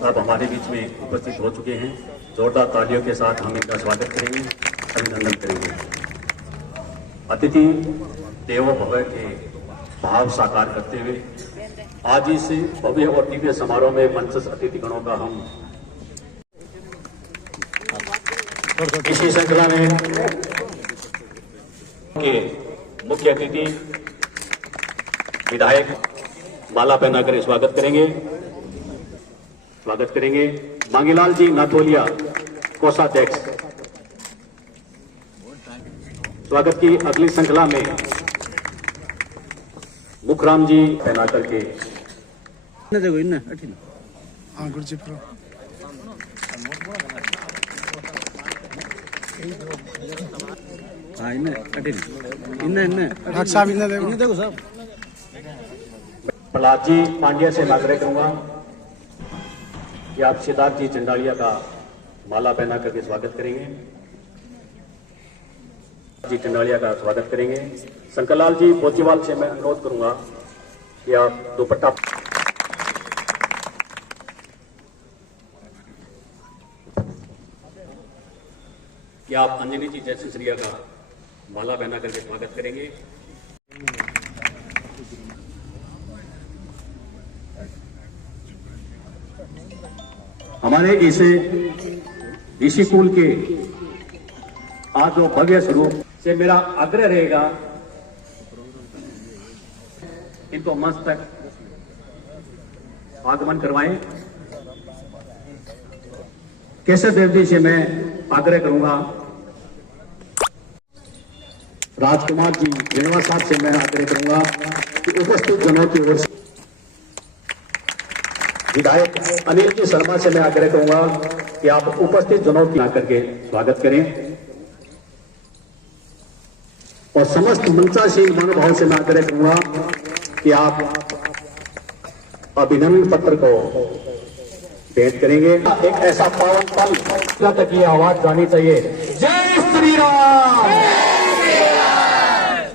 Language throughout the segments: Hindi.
अब हमारे बीच में उपस्थित हो चुके हैं। जोरदार तालियों के साथ हम इनका स्वागत करेंगे, अभिनंदन करेंगे। अतिथि देवो भव के भाव साकार करते हुए आज इस भव्य और दिव्य समारोह में मंच अतिथि गणों का हम इसी श्रृंखला में के मुख्य अतिथि विधायक माला पहनाकर स्वागत करेंगे। मांगीलाल जी नाथोलिया कोषाध्यक्ष। स्वागत की अगली श्रृंखला में मुखराम जी पहना करके प्रहलाद जी पांड्या से आग्रह करूंगा कि आप सिद्धार्थ जी चंडालिया का माला पहना करके स्वागत करेंगे। जी चंडालिया का स्वागत करेंगे। शंकरलाल जी पोचीवाल से मैं अनुरोध करूंगा कि आप दुपट्टा कि आप अंजनी जी जैसे श्रिया का माला पहना करके स्वागत करेंगे। हमारे इस ऋषिकुल के आज जो भव्य स्वरूप से मेरा आग्रह रहेगा, इनको मंच तक आगमन करवाएं। केशव देव जी से मैं आग्रह करूंगा, राजकुमार जी जनवा साहब से मैं आग्रह करूंगा कि उपस्थित जनों की ओर से विधायक अनिल जी शर्मा से मैं आग्रह करूंगा कि आप उपस्थित जनों की आकर के स्वागत करें और समस्त मंचासीन मनोभाव से मैं आग्रह करूंगा कि आप अभिनंदन पत्र को भेंट करेंगे। एक ऐसा पावन पल तक ये आवाज जानी चाहिए, जय श्री राम।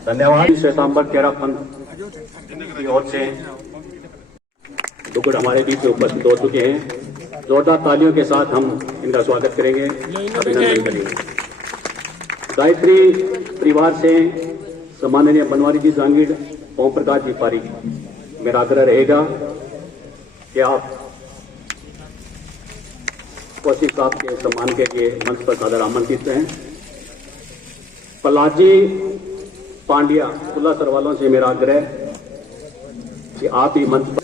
धन्यवाद। श्वेतांबर केरा पंथ की ओर से दुगुड़ हमारे बीच में उपस्थित हो चुके हैं। जोरदार तालियों के साथ हम इनका स्वागत करेंगे, अभिनंदन करेंगे। गायत्री परिवार से सम्माननीय बनवारी जी जहांगीर, ओम प्रकाश जी पारिक, मेरा आग्रह रहेगा कि आप कौशिक साहब के सम्मान के लिए मंच पर सादर आमंत्रित हैं। प्रहलाद जी पांड्या खुला सरवालों से मेरा आग्रह कि आप ही मंच पर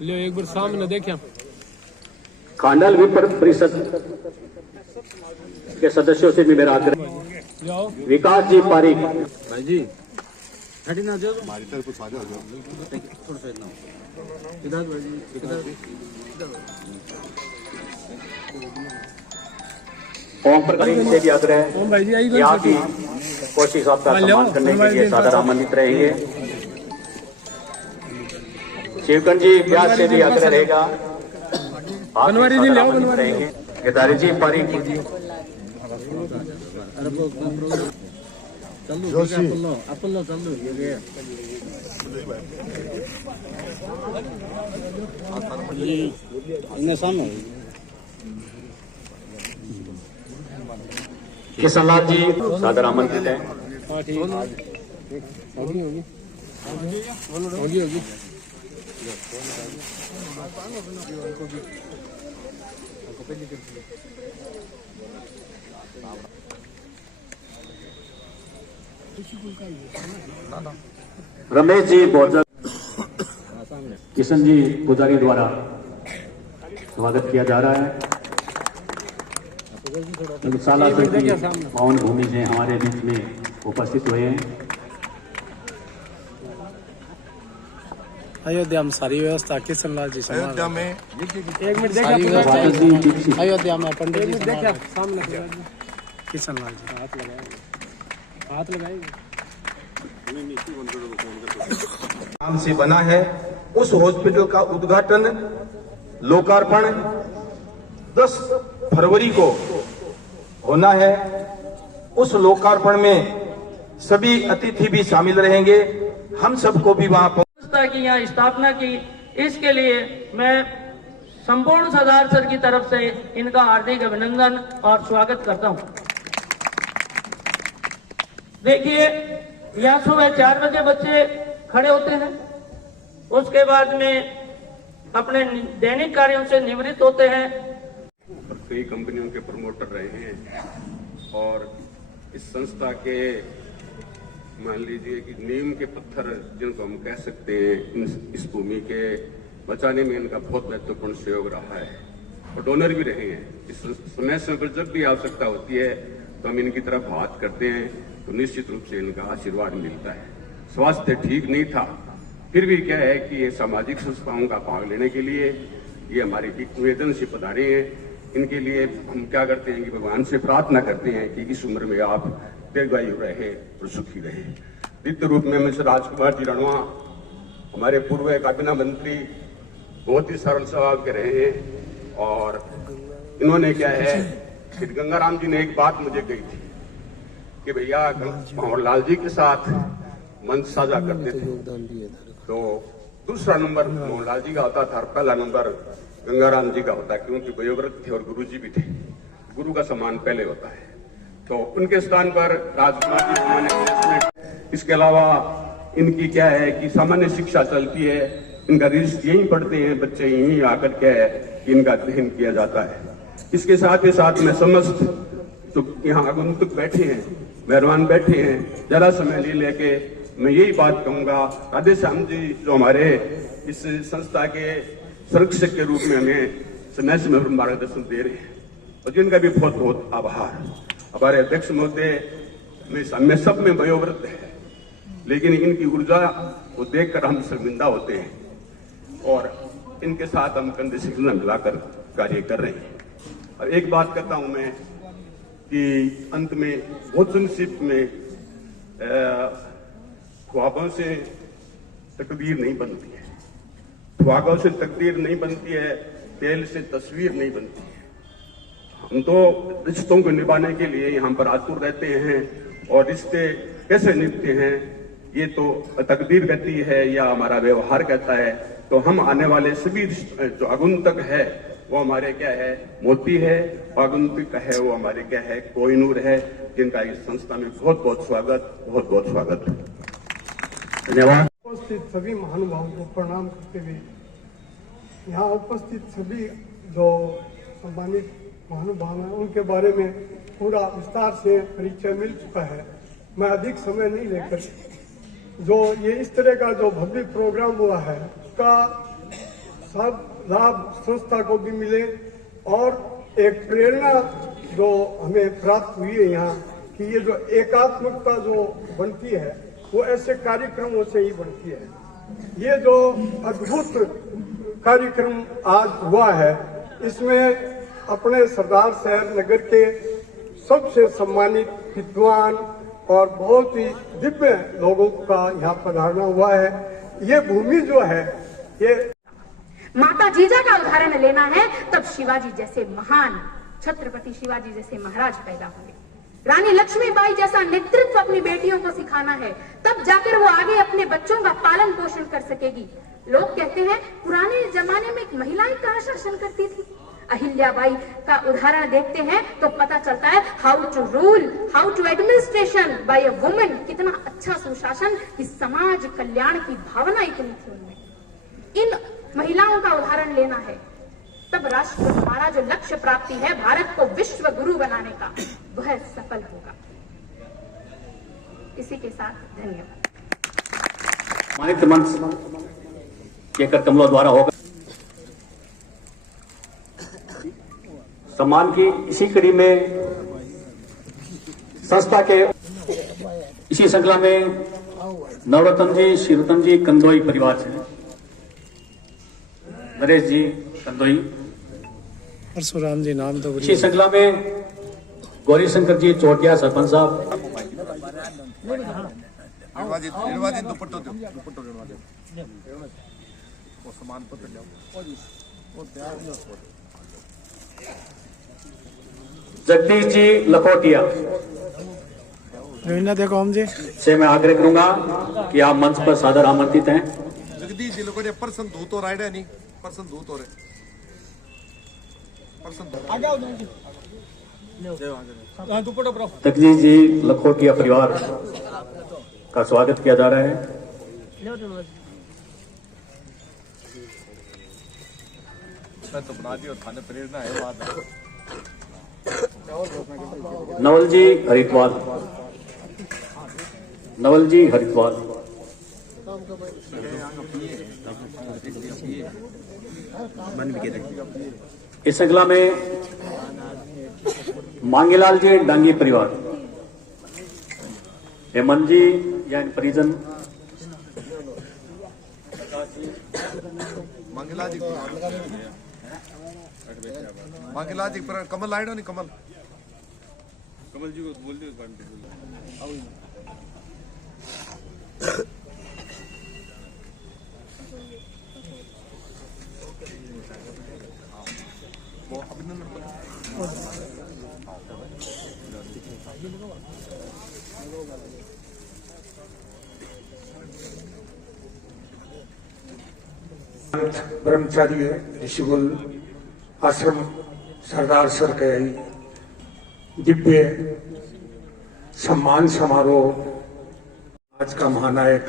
ले एक बार सामने देखिए। खांडल विप्र परिषद के सदस्यों से भी मेरा आग्रह, विकास जी पारिक भाई जी हटी ना जाओ, हमारी तरफ आ जाओ थोड़ा सा ना इधर भाई जी ओम प्रकाश से भी आग्रह कि आप ही कौशिक साहब का सम्मान करने के लिए सादर आमंत्रित रहेंगे। शिवकंठ जी व्यास से भी आग्रह रहेगा, आप रहेंगे। केदारी जी पारिक किशनलाल जी सादर आमंत्रित हैं। होगी रमेश जी बोर्जर, किशन जी पुजारी द्वारा स्वागत किया जा रहा है। साला पावन भूमि से हमारे बीच में उपस्थित हुए हैं। अयोध्या में सारी व्यवस्था किशनलाल जी अयोध्या में एक मिनट देखिए। अयोध्या में पंडित जी देखिए सामने किशनलाल जी हाथ लगाएंगे। नाम से बना है उस हॉस्पिटल का उद्घाटन लोकार्पण 10 फरवरी को होना है। उस लोकार्पण में सभी अतिथि भी शामिल रहेंगे। हम सबको भी वहां की यहाँ स्थापना की इसके लिए मैं संपूर्ण सरदार सर की तरफ से इनका हार्दिक अभिनंदन और स्वागत करता हूं। देखिए, यहाँ सुबह 4 बजे बच्चे खड़े होते हैं, उसके बाद में अपने दैनिक कार्यों से निवृत्त होते हैं। और कई कंपनियों के प्रमोटर रहे हैं और इस संस्था के मान लीजिए कि नीम के पत्थर जिनको हम कह सकते हैं, इस भूमि के बचाने में इनका बहुत महत्वपूर्ण सहयोग रहा है और डोनर भी रहे हैं। इस समय पर जब भी आवश्यकता होती है तो हम इनकी तरफ हाथ करते हैं तो निश्चित रूप से इनका आशीर्वाद मिलता है। स्वास्थ्य ठीक नहीं था, फिर भी क्या है कि ये सामाजिक संस्थाओं का भाग लेने के लिए ये हमारी निवेदन से पधारे हैं। इनके लिए हम क्या करते हैं कि भगवान से प्रार्थना करते हैं कि इस उम्र में आप दीर्घायु रहे और सुखी रहे। द्वितीय रूप में मिस्टर राजकुमार जी रणवा, हमारे पूर्व कैबिनेट मंत्री, बहुत ही सरल स्वभाव के रहे हैं और इन्होंने क्या है कि गंगाराम जी ने एक बात मुझे कही थी कि भैया भंवरलाल जी के साथ मंच साझा करते थे तो दूसरा नंबर मोहनलाल जी का होता था, पहला नंबर गंगाराम जी का होता है, क्योंकि वयोवृद्ध थे और गुरु जी भी थे। गुरु का सम्मान पहले होता है, तो उनके स्थान पर राजकुमार जी सामान्य। इसके अलावा इनकी क्या है कि सामान्य शिक्षा चलती है, इनका रिजल्ट यहीं पढ़ते हैं बच्चे, यहीं आकर क्या है कि इनका अध्ययन किया जाता है। इसके साथ ही साथ में समस्त तो यहाँ आगंतुक बैठे हैं, मेहरबान बैठे हैं, जरा समय ले लेके मैं यही बात कहूंगा, राधे श्याम जी जो हमारे इस संस्था के संरक्षक के रूप में हमें समय समय पर मार्गदर्शन दे रहे हैं और जिनका भी बहुत बहुत आभार। हमारे अध्यक्ष महोदय में सब में वयोवृद्ध है, लेकिन इनकी ऊर्जा को देखकर हम शर्मिंदा होते हैं और इनके साथ हम कंधे से कंधा मिलाकर कार्य कर रहे हैं। और एक बात कहता हूं मैं कि अंत में वोचनशिप में ख्वाबों से तकदीर नहीं बनती है, ख्वाबों से तकदीर नहीं बनती है, तेल से तस्वीर नहीं बनती है। हम तो रिश्तों को निभाने के लिए यहाँ पर आतुर रहते हैं और रिश्ते कैसे निभते हैं ये तो तकदीर कहती है या हमारा व्यवहार कहता है। तो हम आने वाले सभी जो आगंतुक है वो हमारे क्या है मोती है, आगंतुक है वो हमारे क्या है कोहिनूर है, जिनका इस संस्था में बहुत बहुत स्वागत। धन्यवाद। उपस्थित सभी महानुभावों को प्रणाम करते हुए यहाँ उपस्थित सभी जो सम्मानित महानुभाव हैं उनके बारे में पूरा विस्तार से परिचय मिल चुका है। मैं अधिक समय नहीं लेकर जो ये इस तरह का जो भव्य प्रोग्राम हुआ है उसका सब लाभ संस्था को भी मिले और एक प्रेरणा जो हमें प्राप्त हुई है यहाँ कि ये जो एकात्मकता जो बनती है वो ऐसे कार्यक्रमों से ही बनती है। ये जो अद्भुत कार्यक्रम आज हुआ है इसमें अपने सरदार शहर नगर के सबसे सम्मानित विद्वान और बहुत ही दिव्य लोगों का यहाँ पधारना हुआ है। ये भूमि जो है ये माता जीजा का उदाहरण लेना है तब शिवाजी जैसे महान छत्रपति शिवाजी जैसे महाराज पैदा होंगे। रानी लक्ष्मीबाई जैसा नेतृत्व अपनी बेटियों को सिखाना है तब जाकर वो आगे अपने बच्चों का पालन पोषण कर सकेगी। लोग कहते हैं पुराने जमाने में महिलाएं कहाँ शासन करती थी। अहिल्याबाई का उदाहरण देखते हैं तो पता चलता है how to rule, how to administration by a woman. कितना अच्छा सुशासन, कि समाज कल्याण की भावना इतनी थी उनमें। इन महिलाओं का उदाहरण लेना है तब राष्ट्र हमारा जो लक्ष्य प्राप्ति है भारत को विश्व गुरु बनाने का वह सफल होगा। इसी के साथ धन्यवाद। मानित मंच के कर कमलों द्वारा होगा सम्मान की इसी कड़ी में संस्था के इसी श्रृंखला में नवरत्न जी, श्रीरत्न जी कंदोई परिवार से, नरेश जी कंदोई, परशुराम जी नाम तो इसी श्रृंखला में गौरी शंकर जी चोटिया सरपंच साहब, जगदीश जी लखोटिया देखो हम जी से मैं आग्रह करूंगा कि आप मंच पर सादर आमंत्रित हैं। जिले को पर्सन धूत और आइडिया नहीं पर्सन धूत और जगजीत जी लखोटिया परिवार का स्वागत किया जा रहा है। मैं तो बना दिया खाने प्रेरणा है बात नवल जी हरिद्वार, नवल जी हरिद्वार। इस श्रृंखला में मांगेलाल जी डांगी परिवार, हेमंत जी या परिजन, मंगला जी पर कमल आइडो नहीं कमल कमल जी को बोल दियो ब्रह्मचारी ऋषिकुल आश्रम सरदार सर के दिव्य सम्मान समारोह आज का महानायक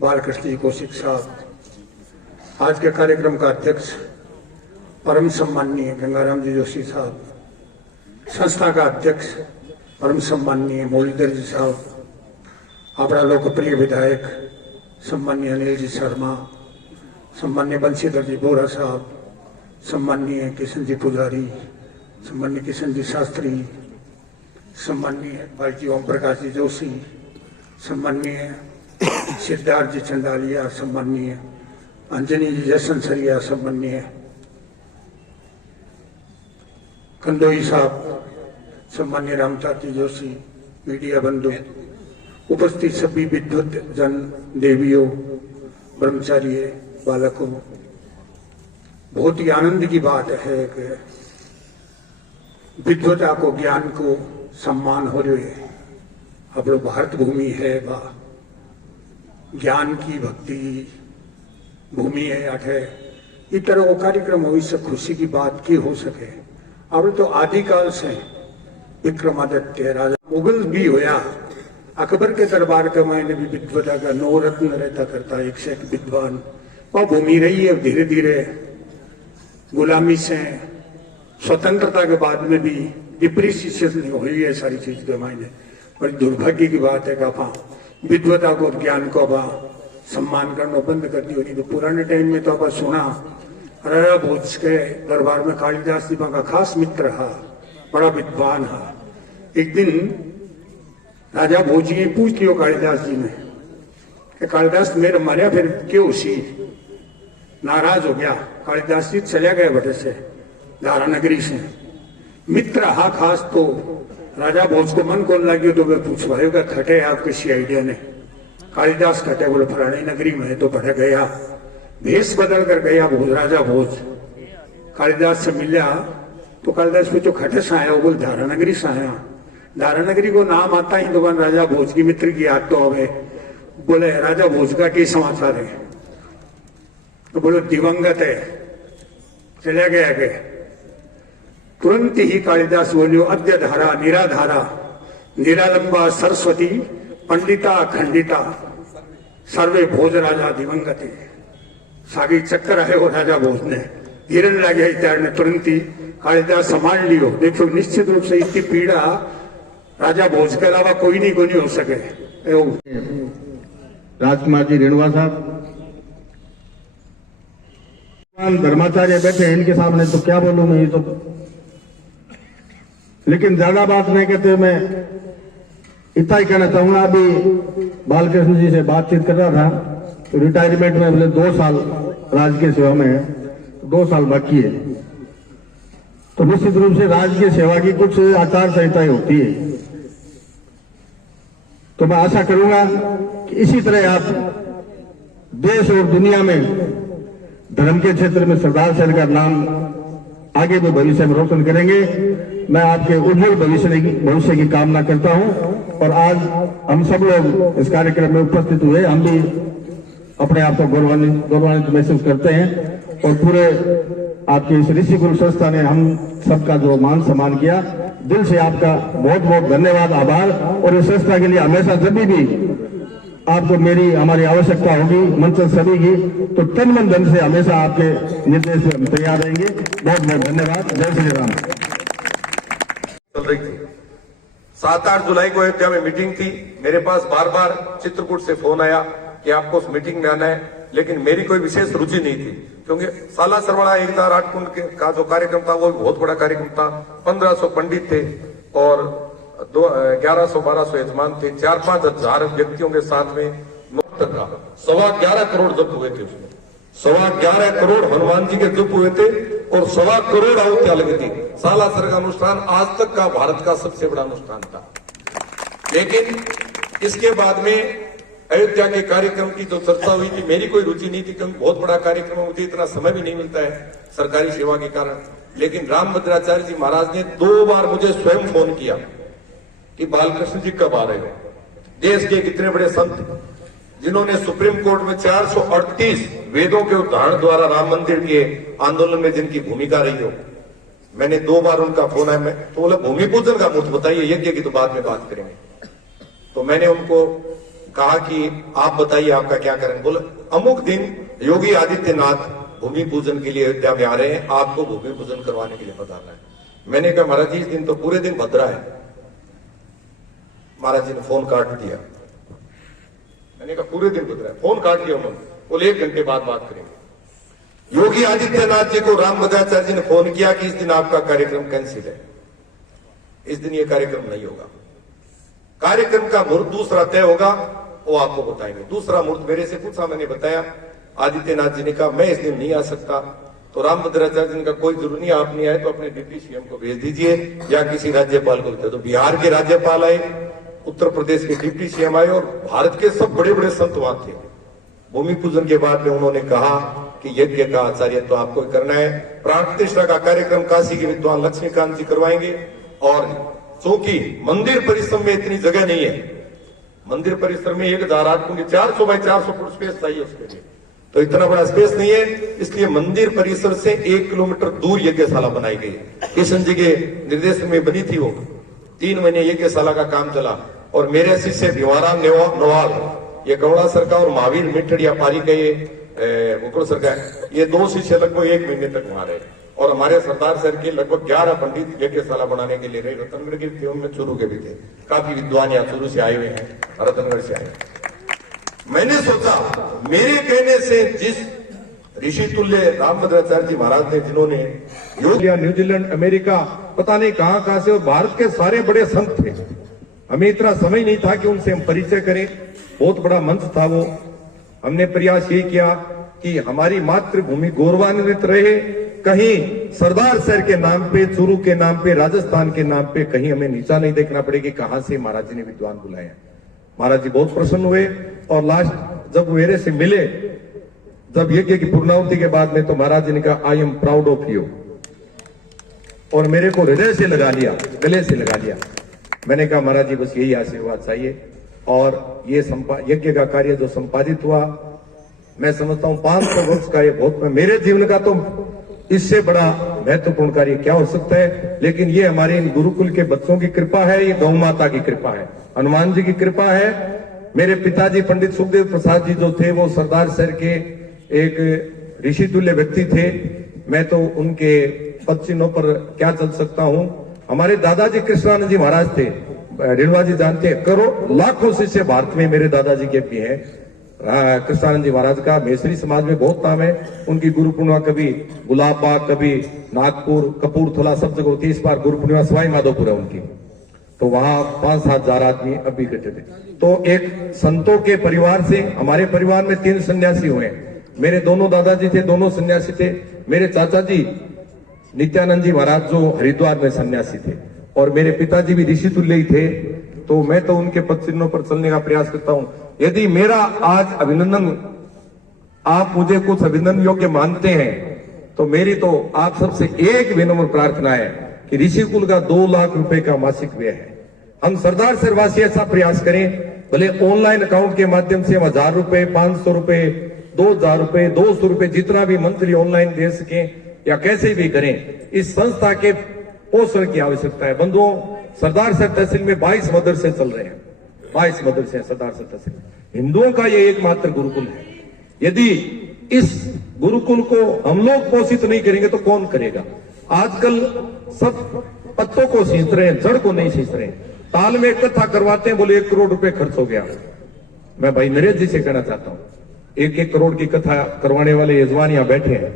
बालकृष्ण जी कौशिक साहब, आज के कार्यक्रम का अध्यक्ष परम सम्माननीय गंगाराम जी जोशी साहब, संस्था का अध्यक्ष परम सम्माननीय मुरलीधर जी साहब, अपना लोकप्रिय विधायक सम्माननीय अनिल जी शर्मा, सम्माननीय बंशीधर जी बोरा साहब, सम्माननीय किशन जी पुजारी, सम्माननीय किशन जी शास्त्री, सम्माननीय भाई जी ओम प्रकाश जी जोशी, सम्माननीय सिद्धार्थ जी चंदालिया, सम्माननीय अंजनी जी जयसंसरिया, सम्माननीय कंदोई साहब, सम्माननीय रामचांद जी जोशी, मीडिया बंधु, उपस्थित सभी विद्वत जन, देवियों, ब्रह्मचारी बालकों, बहुत ही आनंद की बात है कि विद्वता को, ज्ञान को सम्मान हो रहे है। अब लोग भारत भूमि है, वह ज्ञान की भक्ति भूमि है, अठे इस तरह वो कार्यक्रम हो, इससे खुशी की बात की हो सके। अब तो आदिकाल से विक्रमादित्य राजा मुगल भी होया, अकबर के दरबार का मैंने भी विद्वता का नवरत्न रहता करता, एक से एक विद्वान वह भूमि रही है। धीरे धीरे गुलामी से स्वतंत्रता के बाद में भी डिप्रिसिएशन हुई है सारी चीज के मायने। बड़ी दुर्भाग्य की बात है कि आप विद्वता को, ज्ञान को अब सम्मान करना बंद कर दी। नहीं तो पुराने टाइम में तो आप सुना राजा भोज के दरबार में कालिदास जी का खास मित्र हा, बड़ा विद्वान हा। एक दिन राजा भोज जी पूछ लियो कालिदास जी ने कि कालिदास मेरे मरिया फिर क्यों सी, नाराज हो गया। कालिदास जी चले गए बटे से, धारा नगरी से। मित्र हा खास तो राजा भोज को मन कौन लगी तो वे पूछवाएगा खटे आप किसी आइडिया ने। कालिदास खटे बोले फलानी नगरी में तो बढ़ गया, भेष बदल कर गया भोज, राजा भोज। कालिदास से मिला तो कालिदास पूछो खटे से आया, वो बोल धारा नगरी से आया। धारा नगरी को नाम आता ही तो राजा भोज की मित्र की याद तो हमें। बोले राजा भोज का क्या समाचार है, तो बोलो दिवंगत है, चला गया के। तुरंत ही कालिदास बोलियो अद्य धारा निराधारा, निरालंबा सरस्वती, पंडिता खंडिता, सर्वे भोज राजा दिवंगते। सागी चक्कर है वो राजा भोज ने, गिरन लगे तैरने, तुरंत ही कालिदास संभाल लियो। देखो निश्चित रूप से इतनी पीड़ा राजा भोज के अलावा कोई नहीं हो सके। राजकुमार जी रेणुआ साहब, धर्माचार्य बैठे हैं इनके सामने, तो क्या बोलूं मैं, ये तो लेकिन ज्यादा बात नहीं कहते। मैं इतना ही कहना चाहूंगा, अभी बालकृष्ण जी से बातचीत कर रहा था तो रिटायरमेंट में बोले 2 साल राजकीय सेवा में है, 2 साल बाकी है। तो निश्चित रूप से राजकीय सेवा की कुछ आचार संहिताएं होती है, तो मैं आशा करूंगा कि इसी तरह आप देश और दुनिया में धर्म के क्षेत्र में सरदार सर का नाम आगे भी भविष्य में रोशन करेंगे। मैं आपके उज्जवल भविष्य की कामना करता हूं। और आज हम सब लोग इस कार्यक्रम में उपस्थित हुए, हम भी अपने आप को गौरवान्वित महसूस करते हैं। और पूरे आपकी इस ऋषि गुरु संस्था ने हम सबका जो मान सम्मान किया, दिल से आपका बहुत बहुत धन्यवाद, आभार। और इस संस्था के लिए हमेशा जब भी आपको हमारी आवश्यकता होगी मंचन सभी की, तो तन मन धन से हमेशा आपके निर्देश से हम तैयार रहेंगे। बहुत बहुत धन्यवाद। जय श्री राम। चल रही थी 7-8 जुलाई को अयोध्या में मीटिंग थी। मेरे पास बार बार चित्रकूट से फोन आया कि आपको उस मीटिंग में आना है, लेकिन मेरी कोई विशेष रुचि नहीं थी, क्योंकि साला सरवड़ा 1008 कुंड का जो कार्यक्रम था वो भी बहुत बड़ा कार्यक्रम था। 1500 पंडित थे और 1100-1200 यजमान थे, 4-5 हजार व्यक्तियों के साथ में मुफ्त का 11.25 करोड़ जप हुए थे। उसमें 11.25 करोड़ हनुमान जी के जप हुए थे और 1.25 करोड़ आहुतियां लगी थी। सालासर का अनुष्ठान आज तक का भारत का सबसे बड़ा अनुष्ठान था। लेकिन इसके बाद में अयोध्या के कार्यक्रम की जो चर्चा हुई थी, मेरी कोई रुचि नहीं थी, क्योंकि बहुत बड़ा कार्यक्रम है, मुझे इतना समय भी नहीं मिलता है सरकारी सेवा के कारण। लेकिन रामभद्राचार्य जी महाराज ने 2 बार मुझे स्वयं फोन किया कि बालकृष्ण जी कब आ रहे हो। देश के कितने बड़े संत जिन्होंने सुप्रीम कोर्ट में 438 वेदों के उदाहरण द्वारा राम मंदिर के आंदोलन में जिनकी भूमिका रही हो, मैंने 2 बार उनका फोन आया। मैं तो बोला भूमि पूजन का मुझे बताइए, यज्ञ की तो बाद में बात करेंगे। तो मैंने उनको कहा कि आप बताइए आपका क्या करेंगे। बोले अमुक दिन योगी आदित्यनाथ भूमि पूजन के लिए अयोध्या में आ रहे हैं, आपको भूमि पूजन करवाने के लिए बताना है। मैंने कहा महाराज जी इस दिन तो पूरे दिन भद्रा है। महाराज जी ने फोन काट दिया। मैंने कहा पूरे दिन भद्रा है, फोन काट दिया उन्होंने। बोले 1 घंटे बाद बात करेंगे। योगी आदित्यनाथ जी को रामभद्राचार्य जी ने फोन किया कि इस दिन आपका कार्यक्रम कैंसिल है, इस दिन ये कार्यक्रम नहीं होगा। कार्यक्रम का मुहूर्त दूसरा तय होगा, वो आपको बताएंगे। दूसरा मुहूर्त मेरे से पूछा, मैंने बताया। आदित्यनाथ जी ने कहा मैं इस दिन नहीं आ सकता। तो रामभद्राचार्य जी ने कहा कोई जरूरी नहीं, आप नहीं आए तो अपने डिप्टी सीएम को भेज दीजिए या किसी राज्यपाल को भेज। तो बिहार के राज्यपाल आए, उत्तर प्रदेश के डिप्टी सीएम आए और भारत के सब बड़े बड़े संत वहां थे। भूमि पूजन के बाद में उन्होंने कहा कि यज्ञ का आचार्य तो आपको करना है। प्राण प्रतिष्ठा का कार्यक्रम काशी के विद्वान लक्ष्मीकांत जी करवाएंगे। और चूंकि मंदिर परिसर में इतनी जगह नहीं है, मंदिर परिसर में 1008 कुंड 400 बाय 400 फुट स्पेस चाहिए उसके लिए, तो इतना बड़ा स्पेस नहीं है। इसलिए मंदिर परिसर से 1 किलोमीटर दूर यज्ञशाला बनाई गई। किशन जी के निर्देशन में बनी थी वो। 3 महीने यज्ञशाला का काम चला। और मेरे शिष्य भिवाराम नवाल, ये कवड़ा सर का, और महावीर मिठड़िया पारी का, ये मुकुल सर का, ये 2 शिष्य लगभग 1 महीने तक वहां रहे। और हमारे सरदार सर के लगभग 11 पंडित यज्ञशाला बनाने के लिए रहे। रतनगढ़ के थे, उनमें चूरू के भी थे। काफी विद्वान यहाँ चूरू से आए हुए हैं, रतनगढ़ से आए। मैंने सोचा मेरे कहने से जिस ऋषि तुल्य रामभद्राचार्य जी महाराज ने, जिन्होंने योग, न्यूजीलैंड, अमेरिका, पता नहीं कहां से, और भारत के सारे बड़े संत थे। हमें इतना समय नहीं था कि उनसे हम परिचय करें। बहुत बड़ा मंच था वो। हमने प्रयास ये किया कि हमारी मातृभूमि गौरवान्वित रहे। कहीं सरदार सर के नाम पे, चूरू के नाम पे, राजस्थान के नाम पे कहीं हमें नीचा नहीं देखना पड़े कि कहां से महाराज जी ने विद्वान बुलाया। महाराज जी बहुत प्रसन्न हुए। और लास्ट जब मेरे से मिले, जब यज्ञ की पूर्णाहुति के बाद में, तो महाराज जी ने कहा I am proud of you, और मेरे को हृदय से लगा लिया, गले से लगा लिया। मैंने कहा महाराज जी बस यही आशीर्वाद चाहिए। और ये यज्ञ का कार्य जो संपादित हुआ, मैं समझता हूं 500 वर्ष का ये बहुत, मेरे जीवन का तो इससे बड़ा महत्वपूर्ण कार्य क्या हो सकता है। लेकिन ये हमारे इन गुरुकुल के बच्चों की कृपा है, ये गौ माता की कृपा है, हनुमान जी की कृपा है। मेरे पिताजी पंडित सुखदेव प्रसाद जी जो थे, वो सरदार सर के एक ऋषि तुल्य व्यक्ति थे। मैं तो उनके पद चिन्हों पर क्या चल सकता हूं। हमारे दादाजी कृष्णानंद जी महाराज थे, रेणुआ जी जानते हैं, करोड़ लाखों शिष्य भारत में मेरे दादाजी के भी हैं। कृष्णानंद जी महाराज का मेसरी समाज में बहुत नाम है। उनकी गुरु पूर्णिमा कभी गुलाबबाग, कभी नागपुर, कपूरथला, सब जगह होती है। इस बार गुरु पूर्णिमा सवाई माधोपुर है उनकी, तो वहां 5-7 हजार आदमी अब भी इकट्ठे थे। तो एक संतों के परिवार से, हमारे परिवार में 3 सन्यासी हुए। मेरे दोनों दादाजी थे, दोनों सन्यासी थे। मेरे चाचा जी नित्यानंद जी महाराज जो हरिद्वार में सन्यासी थे, और मेरे पिताजी भी ऋषि तुल्य ही थे। तो मैं तो उनके पद चिन्हों पर चलने का प्रयास करता हूं। यदि मेरा आज अभिनंदन, आप मुझे कुछ अभिनंदन योग्य मानते हैं, तो मेरी तो आप सबसे एक विनम्र प्रार्थना है कि ऋषिकुल का 2 लाख रुपए का मासिक व्यय है। हम सरदार सरवासी ऐसा प्रयास करें, भले ऑनलाइन अकाउंट के माध्यम से हम 1000 रुपए, 500 रुपए 2,000 रुपए 200 रुपए जितना भी मंथली ऑनलाइन दे सके या कैसे भी करें, इस संस्था के पोषण की आवश्यकता है। बंधुओं, सरदार सर तहसील में 22 मदरसे चल रहे हैं, 22 मदरसे हैं सरदार सर तहसील में। हिंदुओं का ये एकमात्र गुरुकुल है। यदि इस गुरुकुल को हम लोग पोषित नहीं करेंगे तो कौन करेगा? आजकल सब पत्तों को सींच रहे हैं, जड़ को नहीं सींच रहे हैं। ताल में कथा करवाते हैं, बोले 1 करोड़ रुपए खर्च हो गया। मैं भाई नरेश जी से कहना चाहता हूं, 1-1 करोड़ की कथा करवाने वाले यजमान यहां बैठे हैं,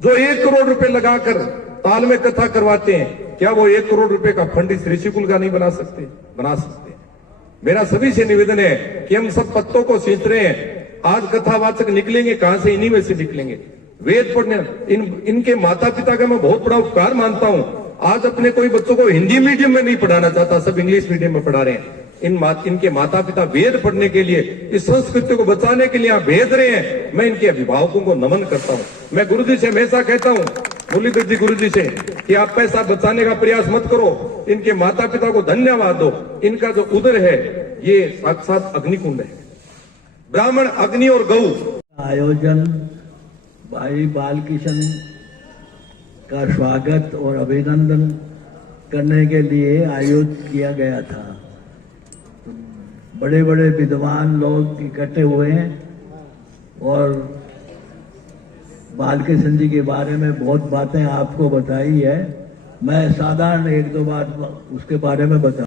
जो 1 करोड़ रुपए लगाकर ताल में कथा करवाते हैं, क्या वो 1 करोड़ रुपए का फंड इस ऋषिकुल का नहीं बना सकते? बना सकते। मेरा सभी से निवेदन है कि हम सब पत्तों को सींच रहे हैं। आज कथावाचक निकलेंगे कहां से? इन्हीं में से निकलेंगे। वेद पढ़ने इनके माता पिता का मैं बहुत बड़ा उपकार मानता हूं। आज अपने कोई बच्चों को हिंदी मीडियम में नहीं पढ़ाना चाहता, सब इंग्लिश मीडियम में पढ़ा रहे हैं। इनके माता पिता वेद पढ़ने के लिए, इस संस्कृति को बचाने के लिए यहाँ भेज रहे हैं। मैं इनके अभिभावकों को नमन करता हूँ। मैं गुरुजी से हमेशा कहता हूँ, मुरलीधर जी गुरुजी से, कि आप पैसा बचाने का प्रयास मत करो, इनके माता पिता को धन्यवाद दो। इनका जो उदर है ये साक्षात अग्निकुंड है। ब्राह्मण, अग्नि और गौ आयोजन भाई बालकिशन का स्वागत और अभिनंदन करने के लिए आयोजित किया गया था। बड़े बड़े विद्वान लोग इकट्ठे हुए हैं और बालकिशन जी के बारे में बहुत बातें आपको बताई है। मैं साधारण 1-2 बात उसके बारे में बता।